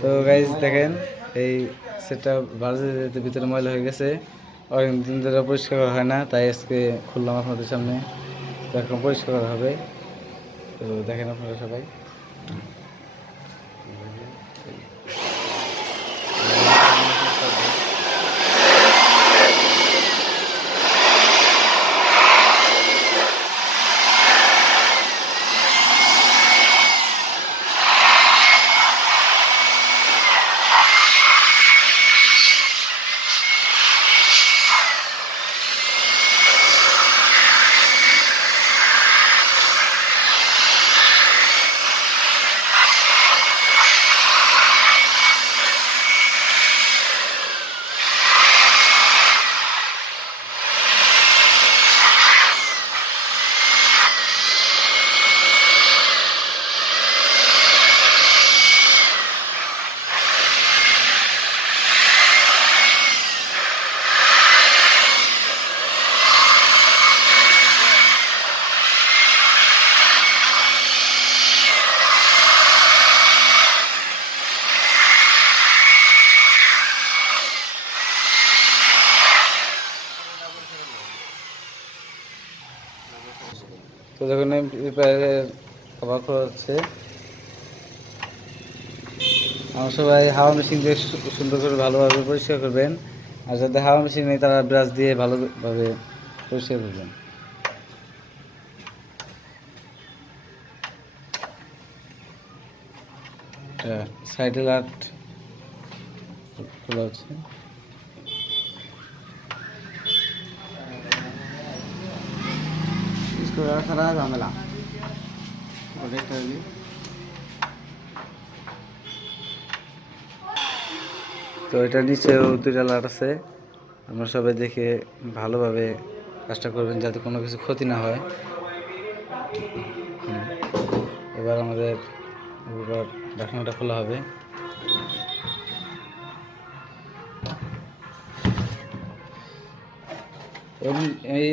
তো গাইজ দেখেন, এই সেটটা বাজারের ভিতরে ময়লা হয়ে গেছে অনেক দিন ধরে পরিষ্কার করা হয় না, তাই আজকে খুললাম আপনাদের সামনে। তো এখন পরিষ্কার করা হবে। তো দেখেন আপনারা সবাই। তো খাবার খোলা হচ্ছে। আমার সবাই হাওয়া মেশিন দিয়ে সুন্দর করে ভালোভাবে পরিষ্কার করবেন। আর যাতে হাওয়া মেশিন নেই, তারা ব্রাশ দিয়ে ভালোভাবে পরিষ্কার করবেন। সাইডে লাট খোলা হচ্ছে তৈরি ঝামেলা। তো এটা নিচে দুইটা আছে। আমরা সবাই দেখে ভালোভাবে কাজটা করবেন যাতে কোনো কিছু ক্ষতি না হয়। এবার আমাদের ঢাকনাটা খোলা হবে।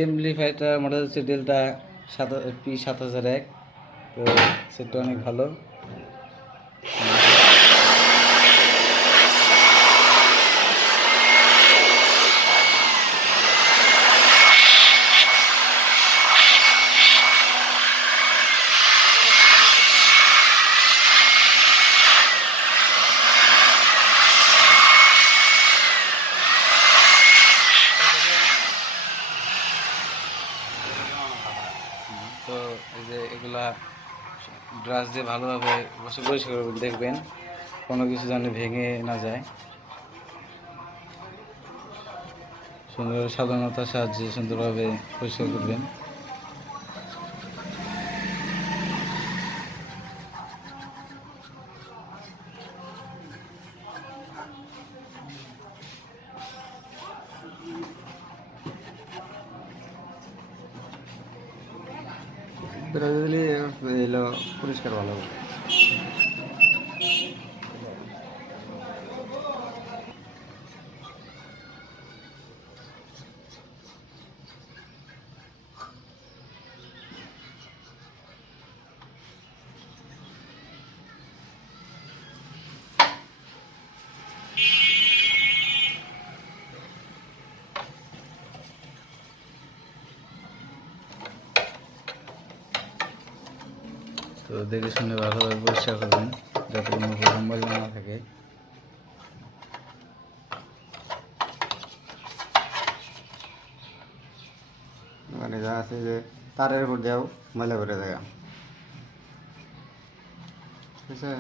এমপ্লিফাইটার মডেল হচ্ছে ডেলটা সাত হাজার পি সাত হাজার এক। তো সেটা অনেক ভালো। তো এই যে এগুলা ব্রাশ দিয়ে ভালোভাবে বসে পরিষ্কার দেখবেন, কোনো কিছু যেন ভেঙে না যায়। সুন্দর সাধারণতার সাহায্যে সুন্দরভাবে পরিষ্কার করবেন। বেরো দিলে এলো পরিষ্কার ভালো। হবে তো দেখে শুনে ভালোভাবে পরিষ্কার করবেন, যাতে কোনো গরম না থাকে মানে যা আছে যে তারের উপর দেও ময়লা করে দেয় ঠিক আছে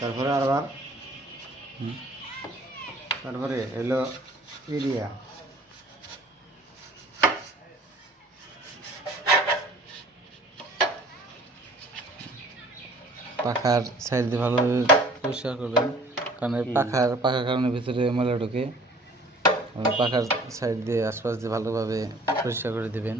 তারপরে আবার। তারপরে এলো এরিয়া পাখার সাইড দিয়ে ভালোভাবে পরিষ্কার করবেন, কারণ পাখার পাখার কারণে ভিতরে ময়লা ঢোকে। পাখার সাইড দিয়ে আশপাশ দিয়ে ভালোভাবে পরিষ্কার করে দিবেন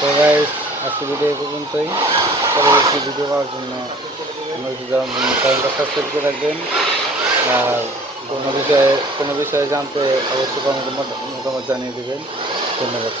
তো গাইস আজকে ভিডিও পর্যন্তই। পরবর্তী ভিডিও পাওয়ার জন্য চ্যানেলটা সাবস্ক্রাইব করে রাখবেন। আর কোনো বিষয়ে কোনো বিষয়ে জানতে অবশ্যই মতামত জানিয়ে দেবেন। ধন্যবাদ।